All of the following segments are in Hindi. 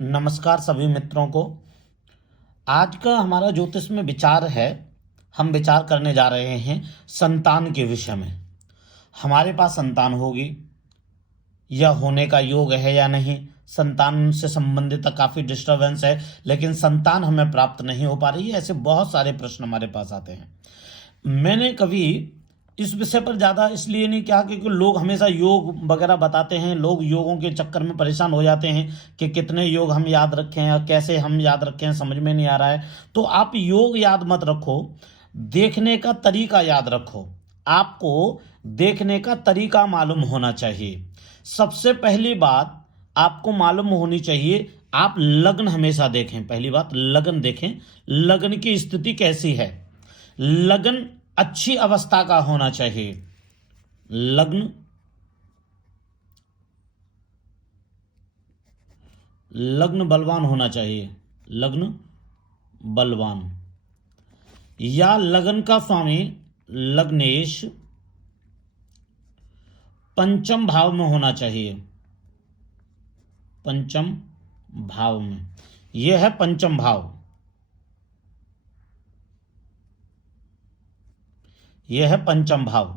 नमस्कार सभी मित्रों को। आज का हमारा ज्योतिष में विचार है। हम विचार करने जा रहे हैं संतान के विषय में। हमारे पास संतान होगी या होने का योग है या नहीं। संतान से संबंधित काफ़ी डिस्टरबेंस है, लेकिन संतान हमें प्राप्त नहीं हो पा रही है। ऐसे बहुत सारे प्रश्न हमारे पास आते हैं। मैंने कभी इस विषय पर ज़्यादा इसलिए नहीं कहा क्योंकि लोग हमेशा योग वगैरह बताते हैं। लोग योगों के चक्कर में परेशान हो जाते हैं कि कितने योग हम याद रखें या कैसे हम याद रखें, समझ में नहीं आ रहा है। तो आप योग याद मत रखो, देखने का तरीका याद रखो। आपको देखने का तरीका मालूम होना चाहिए। सबसे पहली बात आपको मालूम होनी चाहिए, आप लग्न हमेशा देखें। पहली बात लग्न देखें, लग्न की स्थिति कैसी है। लग्न अच्छी अवस्था का होना चाहिए। लग्न बलवान होना चाहिए। लग्न बलवान या लग्न का स्वामी लग्नेश पंचम भाव में होना चाहिए। पंचम भाव में, यह है पंचम भाव। यह है पंचम भाव।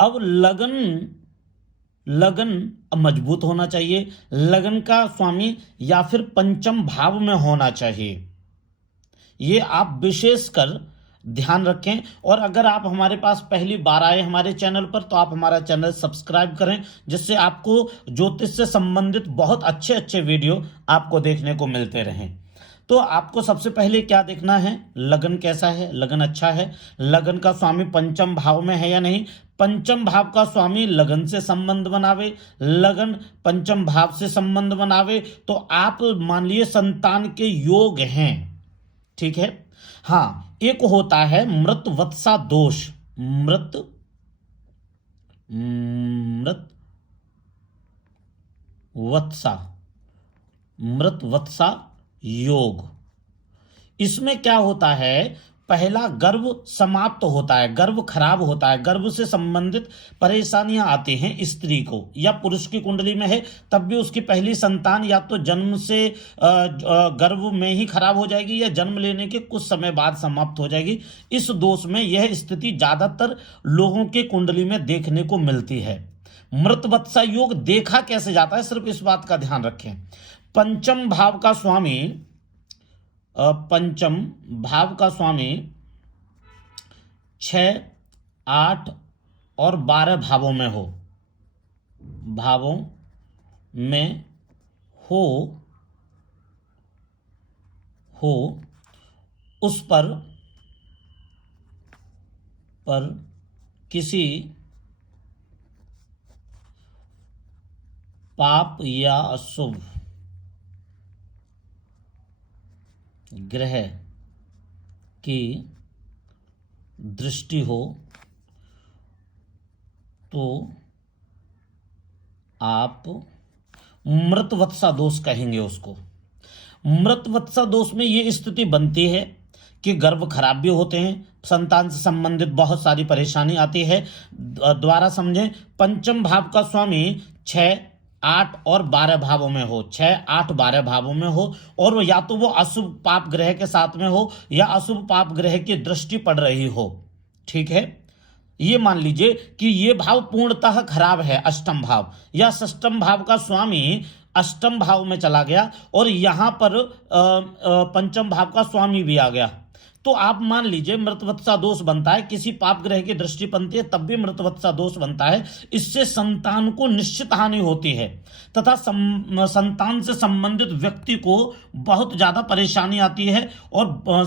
अब लगन मजबूत होना चाहिए। लगन का स्वामी या फिर पंचम भाव में होना चाहिए। ये आप विशेषकर ध्यान रखें। और अगर आप हमारे पास पहली बार आए हमारे चैनल पर, तो आप हमारा चैनल सब्सक्राइब करें, जिससे आपको ज्योतिष से संबंधित बहुत अच्छे अच्छे वीडियो आपको देखने को मिलते रहें। तो आपको सबसे पहले क्या देखना है, लगन कैसा है। लगन अच्छा है। लगन का स्वामी पंचम भाव में है या नहीं। पंचम भाव का स्वामी लगन से संबंध बनावे, लगन पंचम भाव से संबंध बनावे, तो आप मान लिए संतान के योग हैं। ठीक है। हाँ, एक होता है मृत वत्सा दोष। मृत वत्सा योग। इसमें क्या होता है, पहला गर्भ समाप्त होता है, गर्भ खराब होता है, गर्भ से संबंधित परेशानियां आती हैं स्त्री को या पुरुष की कुंडली में है तब भी उसकी पहली संतान या तो जन्म से गर्भ में ही खराब हो जाएगी या जन्म लेने के कुछ समय बाद समाप्त हो जाएगी। इस दोष में यह स्थिति ज्यादातर लोगों की कुंडली में देखने को मिलती है। मृतवत्सा योग देखा कैसे जाता है, सिर्फ इस बात का ध्यान रखें। पंचम भाव का स्वामी, पंचम भाव का स्वामी 6, 8 और 12 भावों में हो उस पर किसी पाप या अशुभ ग्रह की दृष्टि हो तो आप मृतवत्सा दोष कहेंगे उसको। मृतवत्सा दोष में ये स्थिति बनती है कि गर्भ खराब भी होते हैं, संतान से संबंधित बहुत सारी परेशानी आती है। द्वारा समझें, पंचम भाव का स्वामी 6, 8 और 12 भावों में हो, 6, 8, 12 भावों में हो, और या तो वो अशुभ पाप ग्रह के साथ में हो या अशुभ पाप ग्रह की दृष्टि पड़ रही हो। ठीक है। ये मान लीजिए कि ये भाव पूर्णतः खराब है, अष्टम भाव या षष्टम भाव का स्वामी अष्टम भाव में चला गया और यहां पर पंचम भाव का स्वामी भी आ गया, तो आप मान लीजिए मृतवत्सा दोष बनता है। किसी पाप ग्रह की दृष्टि बनती है तब भी मृतवत्सा दोष बनता है। इससे संतान को निश्चित हानि होती है तथा संतान से संबंधित व्यक्ति को बहुत ज्यादा परेशानी आती है और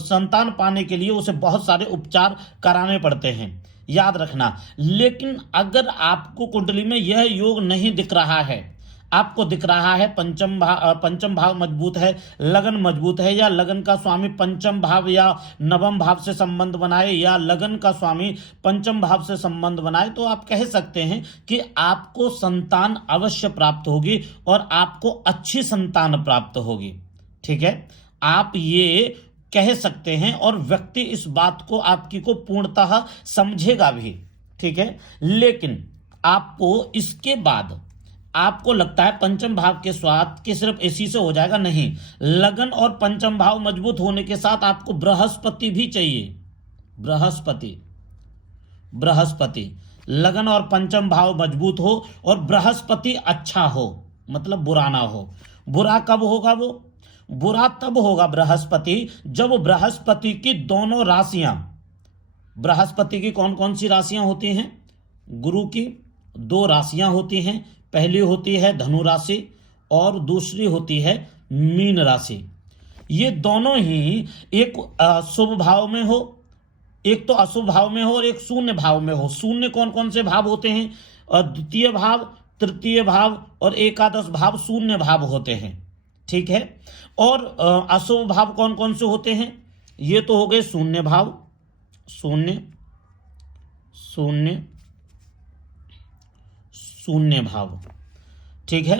संतान पाने के लिए उसे बहुत सारे उपचार कराने पड़ते हैं, याद रखना। लेकिन अगर आपको कुंडली में यह योग नहीं दिख रहा है, आपको दिख रहा है पंचम भाव मजबूत है, लगन मजबूत है, या लगन का स्वामी पंचम भाव या नवम भाव से संबंध बनाए, या लगन का स्वामी पंचम भाव से संबंध बनाए, तो आप कह सकते हैं कि आपको संतान अवश्य प्राप्त होगी और आपको अच्छी संतान प्राप्त होगी। ठीक है, आप ये कह सकते हैं और व्यक्ति इस बात को आपकी को पूर्णतः समझेगा भी। ठीक है, लेकिन आपको इसके बाद आपको लगता है पंचम भाव के स्वाद के सिर्फ इसी से हो जाएगा, नहीं। लगन और पंचम भाव मजबूत होने के साथ आपको बृहस्पति भी चाहिए। बृहस्पति लगन और पंचम भाव मजबूत हो और बृहस्पति अच्छा हो, मतलब बुरा ना हो। बुरा कब होगा? वो बुरा तब होगा बृहस्पति जब बृहस्पति की दोनों राशियां, बृहस्पति की कौन कौन सी राशियां होती हैं? गुरु की 2 राशियां होती हैं। पहली होती है धनु राशि और दूसरी होती है मीन राशि। ये दोनों ही एक शुभ भाव में हो, एक तो अशुभ भाव में हो और एक शून्य भाव में हो। शून्य कौन कौन से भाव होते हैं? द्वितीय भाव, तृतीय भाव और एकादश भाव शून्य भाव होते हैं, ठीक है। और अशुभ भाव कौन कौन से होते हैं? ये तो हो गए शून्य भाव, शून्य भाव, ठीक है।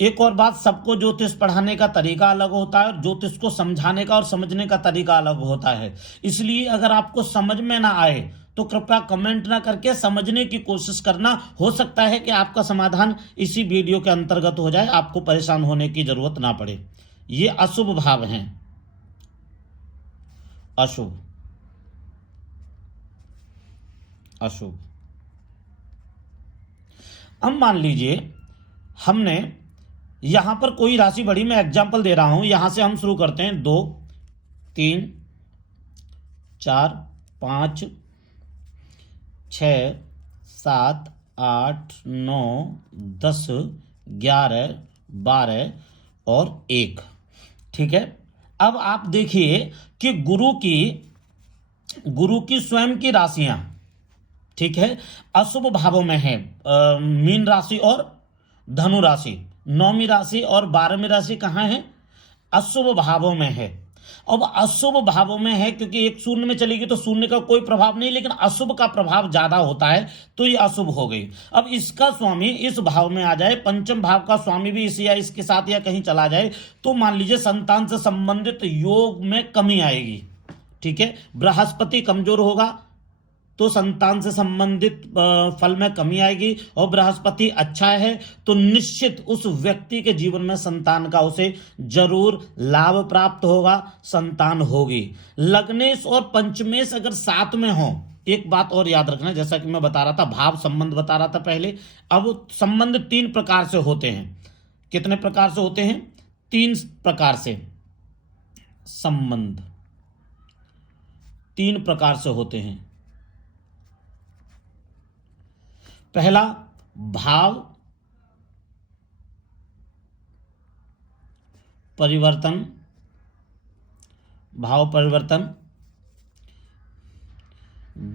एक और बात, सबको ज्योतिष पढ़ाने का तरीका अलग होता है और ज्योतिष को समझाने का और समझने का तरीका अलग होता है। इसलिए अगर आपको समझ में ना आए तो कृपया कमेंट ना करके समझने की कोशिश करना। हो सकता है कि आपका समाधान इसी वीडियो के अंतर्गत हो जाए, आपको परेशान होने की जरूरत ना पड़े। ये अशुभ भाव हैं, अशुभ। अब मान लीजिए हमने यहां पर कोई राशि बढ़ी, मैं एग्जांपल दे रहा हूं, यहां से हम शुरू करते हैं। 2 3 4 5 6 7 8 9 10 11 12 और 1, ठीक है। अब आप देखिए कि गुरु की स्वयं की राशियां, ठीक है, अशुभ भावों में है। मीन राशि और धनु राशि, 9वीं राशि और 12वीं राशि कहाँ है? अशुभ भावों में है। अब अशुभ भावों में है क्योंकि एक शून्य में चलेगी तो शून्य का कोई प्रभाव नहीं, लेकिन अशुभ का प्रभाव ज्यादा होता है, तो ये अशुभ हो गई। अब इसका स्वामी इस भाव में आ जाए, पंचम भाव का स्वामी भी इसी या इसके साथ या कहीं चला जाए, तो मान लीजिए संतान से संबंधित योग में कमी आएगी, ठीक है। बृहस्पति कमजोर होगा तो संतान से संबंधित फल में कमी आएगी, और बृहस्पति अच्छा है तो निश्चित उस व्यक्ति के जीवन में संतान का उसे जरूर लाभ प्राप्त होगा, संतान होगी। लग्नेश और पंचमेश अगर साथ में हो, एक बात और याद रखना, जैसा कि मैं बता रहा था, भाव संबंध बता रहा था पहले। अब संबंध 3 प्रकार से होते हैं। कितने प्रकार से होते हैं? 3 प्रकार से संबंध, 3 प्रकार से होते हैं। पहला भाव परिवर्तन,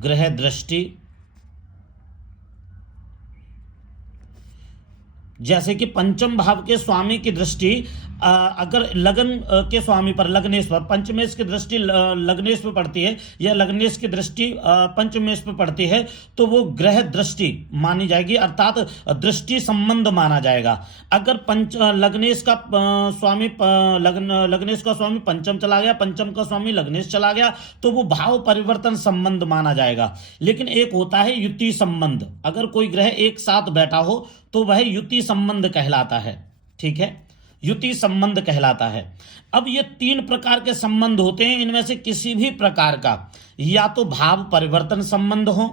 ग्रह दृष्टि। जैसे कि पंचम भाव के स्वामी की दृष्टि अगर लगन के स्वामी पर, लग्नेश पर, पंचमेश की दृष्टि लग्नेश पे पड़ती है या लग्नेश की दृष्टि पंचमेश पे पड़ती है, तो वो ग्रह दृष्टि मानी जाएगी, अर्थात दृष्टि संबंध माना जाएगा। अगर लग्नेश का स्वामी लग्नेश का स्वामी पंचम चला गया, पंचम का स्वामी लग्नेश चला गया, तो वो भाव परिवर्तन संबंध माना जाएगा। लेकिन एक होता है युति संबंध, अगर कोई ग्रह एक साथ बैठा हो तो वह युति संबंध कहलाता है, ठीक है, युति संबंध कहलाता है। अब ये 3 प्रकार के संबंध होते हैं, इनमें से किसी भी प्रकार का या तो भाव परिवर्तन संबंध हो,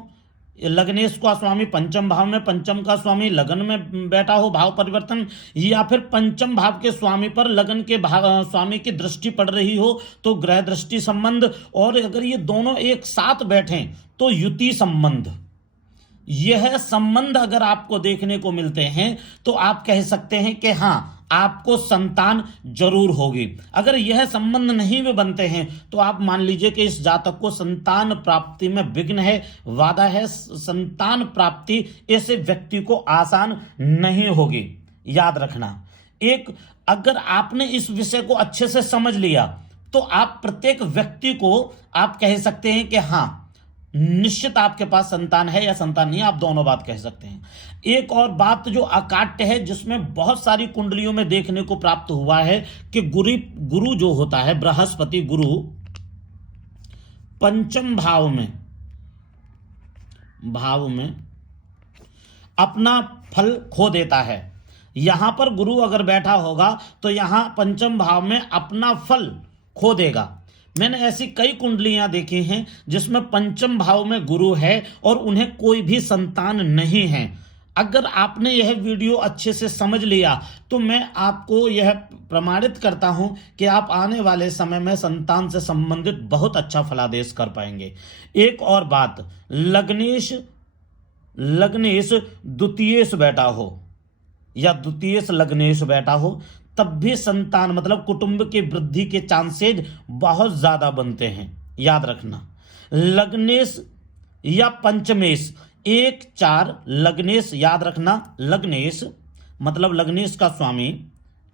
लग्नेश का स्वामी पंचम भाव में, पंचम का स्वामी लगन में बैठा हो, भाव परिवर्तन, या फिर पंचम भाव के स्वामी पर लगन के स्वामी की दृष्टि पड़ रही हो तो ग्रह दृष्टि संबंध, और अगर ये दोनों एक साथ बैठें तो युति संबंध। यह संबंध अगर आपको देखने को मिलते हैं तो आप कह सकते हैं कि हाँ, आपको संतान जरूर होगी। अगर यह संबंध नहीं भी बनते हैं तो आप मान लीजिए कि इस जातक को संतान प्राप्ति में विघ्न है, वादा है, संतान प्राप्ति ऐसे व्यक्ति को आसान नहीं होगी। याद रखना, अगर आपने इस विषय को अच्छे से समझ लिया तो आप प्रत्येक व्यक्ति को आप कह सकते हैं कि हाँ, निश्चित आपके पास संतान है या संतान नहीं, आप दोनों बात कह सकते हैं। एक और बात जो अकाट्य है, जिसमें बहुत सारी कुंडलियों में देखने को प्राप्त हुआ है कि गुरु जो होता है, बृहस्पति गुरु पंचम भाव में अपना फल खो देता है। यहां पर गुरु अगर बैठा होगा तो यहां पंचम भाव में अपना फल खो देगा। मैंने ऐसी कई कुंडलियां देखी हैं जिसमें पंचम भाव में गुरु है और उन्हें कोई भी संतान नहीं है। अगर आपने यह वीडियो अच्छे से समझ लिया तो मैं आपको यह प्रमाणित करता हूं कि आप आने वाले समय में संतान से संबंधित बहुत अच्छा फलादेश कर पाएंगे। एक और बात, लग्नेश द्वितीयेश बैठा हो या द्वितीयेश लग्नेश बैठा हो तब भी संतान मतलब कुटुंब की वृद्धि के चांसेज बहुत ज्यादा बनते हैं। याद रखना, लग्नेश या पंचमेश 1 4 लग्नेश, याद रखना लग्नेश मतलब लग्नेश का स्वामी,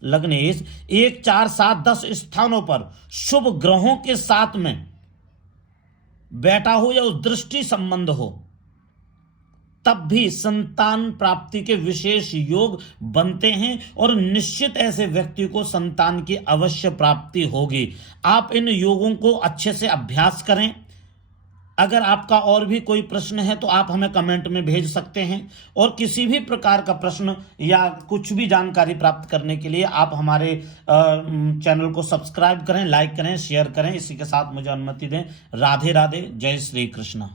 लग्नेश 1 4 7 10 स्थानों पर शुभ ग्रहों के साथ में बैठा हो या उस दृष्टि संबंध हो तब भी संतान प्राप्ति के विशेष योग बनते हैं और निश्चित ऐसे व्यक्ति को संतान की अवश्य प्राप्ति होगी। आप इन योगों को अच्छे से अभ्यास करें। अगर आपका और भी कोई प्रश्न है तो आप हमें कमेंट में भेज सकते हैं और किसी भी प्रकार का प्रश्न या कुछ भी जानकारी प्राप्त करने के लिए आप हमारे चैनल को सब्सक्राइब करें, लाइक करें, शेयर करें। इसी के साथ मुझे अनुमति दें। राधे राधे, जय श्री कृष्ण।